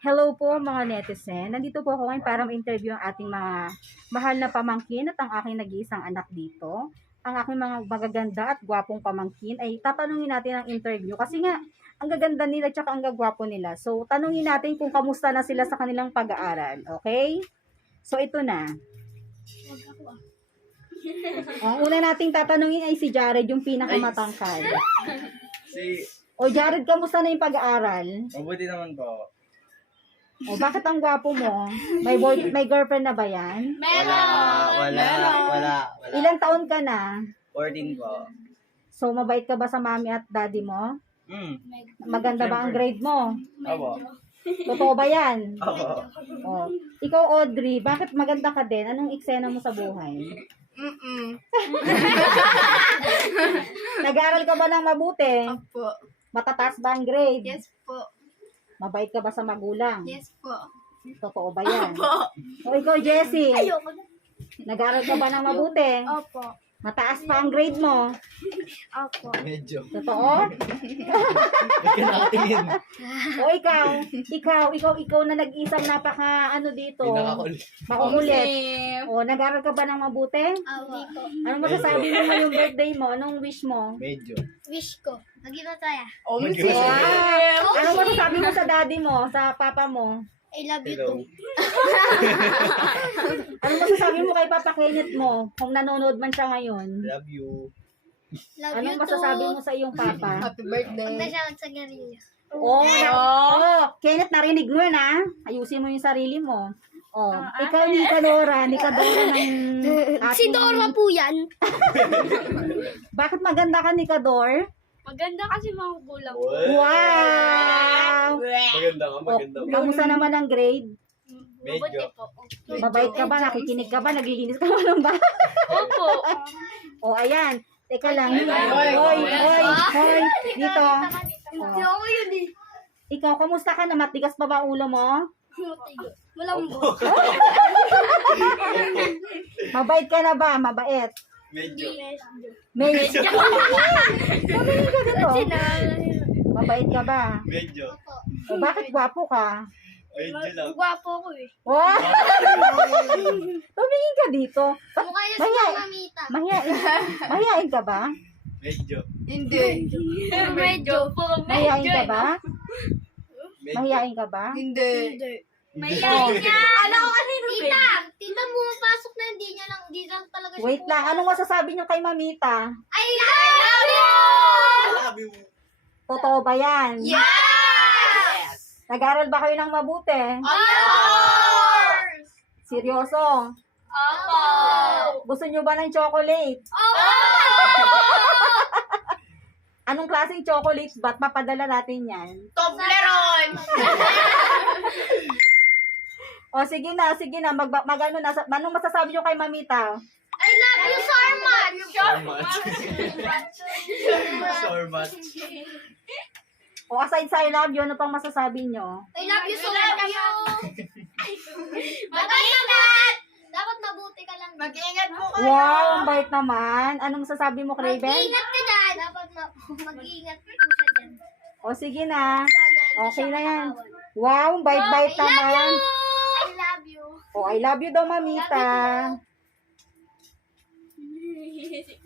Hello po mga netizen. Nandito po ako ngayon para ma-interview ang ating mga mahal na pamangkin at ang aking nag-iisang anak dito. Ang aking mga magaganda at gwapong pamangkin ay tatanungin natin ang interview kasi nga ang gaganda nila at ang gagwapo nila. So tanungin natin kung kamusta na sila sa kanilang pag-aaral. Okay? So ito na. Ang una nating tatanungin ay si Jared, yung pinakamatangkad. O Jared, kamusta na yung pag-aaral? Mabuti naman po. O bakit ang gwapo mo? May girlfriend na ba yan? Wala. Ilang taon ka na? 14 po. So mabait ka ba sa mami at daddy mo? Maganda ba ang Siyempre. grade mo? Opo. Totoo ba yan? Opo. O, ikaw Audrey, bakit maganda ka din? Anong eksena mo sa buhay? Nag-aaral ka ba ng mabuti? Opo. Matataas ba ang grade? Yes po. Mabait ka ba sa magulang? Yes po. Totoo ba yan? Opo. O ikaw Jessie, Ayoko na. nag-aaral ka ba ng mabuti? Opo. Mataas pa ang grade mo? Opo. Medyo. Totoo? Huwag ka nakatingin. O ikaw na nag-isang napaka dito. Pinakakulit. Makukulit. O, nag-aaral ka ba ng mabuti? Opo. Anong masasabi mo ngayong birthday mo? Anong wish mo? Medyo. Wish ko. Mag-iwataya. Wow! Anong masasabi mo sa daddy mo? Sa papa mo? I love you Hello. too. Anong masasabi mo kay Papa Kenneth mo? Kung nanonood man siya ngayon. Love you. Love you Anong too. masasabi mo sa iyong papa? Huwag na siya magsagarilla. Kenneth, narinig mo yun, ha? Ayusin mo yung sarili mo. Ikaw ni Kadora ng Si Dora po yan. Bakit maganda ka ni Kador? Maganda kasi magugulang. Wow! Maganda ka, maganda ka. Kamusta naman ang grade? Medyo. po. Mabait ka ba? Nakikinig ka ba? Naglilinis ka ba ng ba? Opo. Ayan. Teka lang. Hoy. Dito. Hindi ako yun eh. Ikaw, kamusta ka na? Matigas pa ba ulo mo? Malambot. Mabait ka na ba? Mabait. Medyo. Medyo. Mabait ka dito. Mabait ka ba? Medyo. O bakit gwapo ka? Medyo lang. Gwapo ko eh. Wow! Tumingin ka dito. Mukha niya si Mahihain. Mamita. Mahihain ka ba? Medyo. Medyo po. Mahihain ka ba? Medyo. Mahihain ka ba? Hindi. Oh. Alam ko kanino Tita, pumapasok na hindi lang talaga siya. Wait lang. Anong masasabi niyo kay Mamita? I love you! Love you. Totoo ba yan? Yes! Nag-aral ba kayo ng mabuti? Of course! Seryoso? Opo! Gusto niyo ba ng chocolate? Opo! Anong klaseng chocolates ba't mapadala natin yan? Toblerone! O sige na. Anong masasabi niyo kay Mamita? I love you so much! So much. O aside sa I love you, ano pang masasabi niyo? I love you so much! Mag-ingat! Dapat mabuti ka lang. Mag-ingat po Wow, ang bait naman. Anong masasabi mo, Craven? Mag-ingat ka dyan! Dapat mag-ingat po siya dyan. O sige na. Sana hindi Okay siya na yan. makawal. Wow, ang bait-bait I love naman. you! I love you! O I love you daw, Mamita. Love you too.